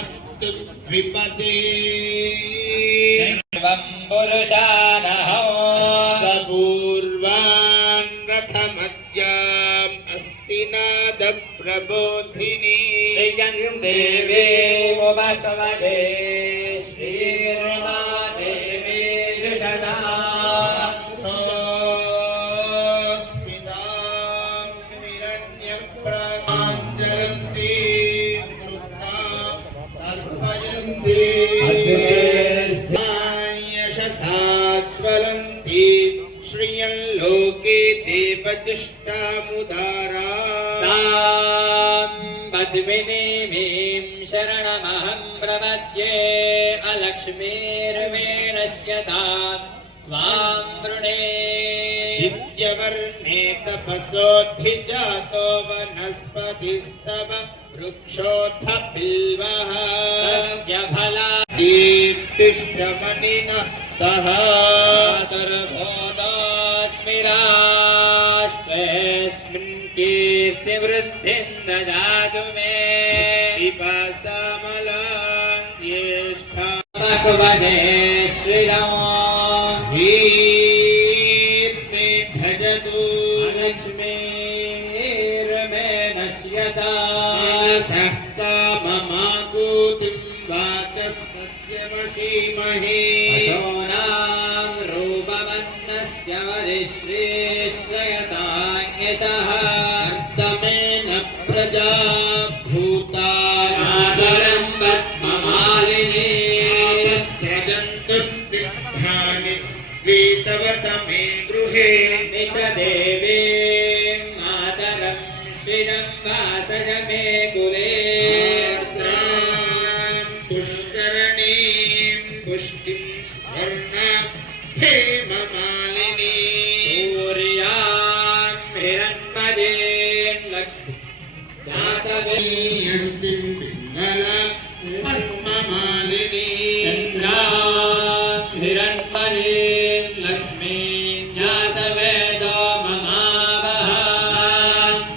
अस्तु द्विपदे पुरुषानहौ पूर्वान् रथमद्याम् अस्ति नाद प्रबोधिनी श्रियं देवे भगवते श्रीर्मा देवी जुषदा सोऽस्मितां हिरण्यं प्राञ्जलन्ति तर्पयन्ति यशसाज्वलन्ति श्रियं लोके देवतिष्ठामुदारा पद्मिनीमीं शरणमहं प्रपद्ये अलक्ष्मीर्वेणश्यतां त्वां वृणे नित्यवर्णे तपसोऽधिजातो वनस्पतिस्तव वृक्षोऽथ बिल्वः तस्य फला कीर्तिष्ठमणिना सह चतुर्भुतोऽस्मि राष्ट्रेऽस्मिन् कीर्तिवृद्धिं ददातु मे पिपासामलान्येष्ठा भगवते श्रीराम कीर्ते भजतु लक्ष्मीर्मे नश्यता मनसः काममाकूतिं वाचः सत्यमशीमहे सोनां रूपवन्नस्य वरिश्रेश्रयतान्यशः अर्दमेन प्रजा भूता आदरं पद्ममालिनी सृजन्तु स्निग्धानि वीतवत मे गृहे निच देवीं मातरं श्रियं वासज मे कुले पुष्करणीं पुष्टिं स्वर्णां हेममालिनी सूर्यां हिरण्मयीं लक्ष्मी जातवेदं पद्ममालिनी चन्द्रां हिरण्मयीं लक्ष्मीं जातवेदो ममावह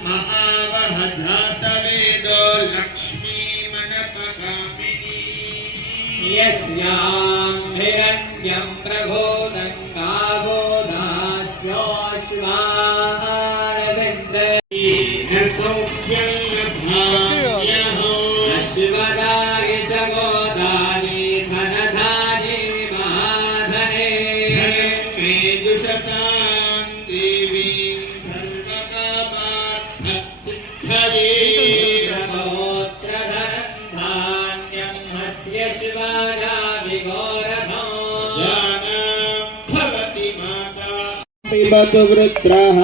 महावह जातवेदो लक्ष्मीमनपगामिनी यस्यां हिरण्यं प्रबोधं गावो दास्योऽश्वानविन्द्र सौख्यं लभाम्यहो अश्वदाय च गोदानि धनधानि महाधने मेजुषतां देवीं सर्वकामार्थसिद्धये श्रमोत्रधनं हस्त्यश्वानामि घोरभो जानां भवति माता पिबतु वृत्रः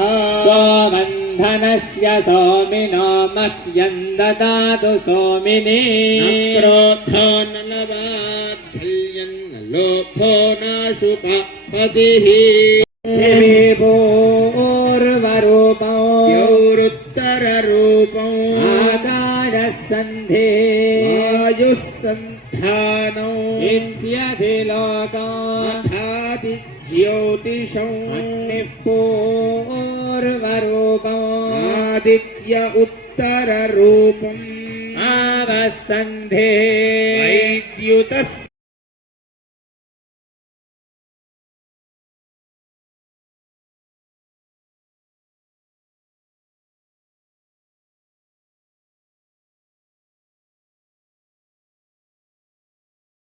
सोमन्धनस्य सोमिनो मह्यं ददातु सोमिनी क्रोधो न लवात्सल्यं न लोभो नाशुपपतिः देवोर्वरूपो योरुत्तररूपो आकाशसन्धे आयुः सन्धानो इत्यधिलोका अथादि ज्योतिषं पूर्वरूपो आदित्य उत्तररूपम् आवसन्धे वैद्युतस्य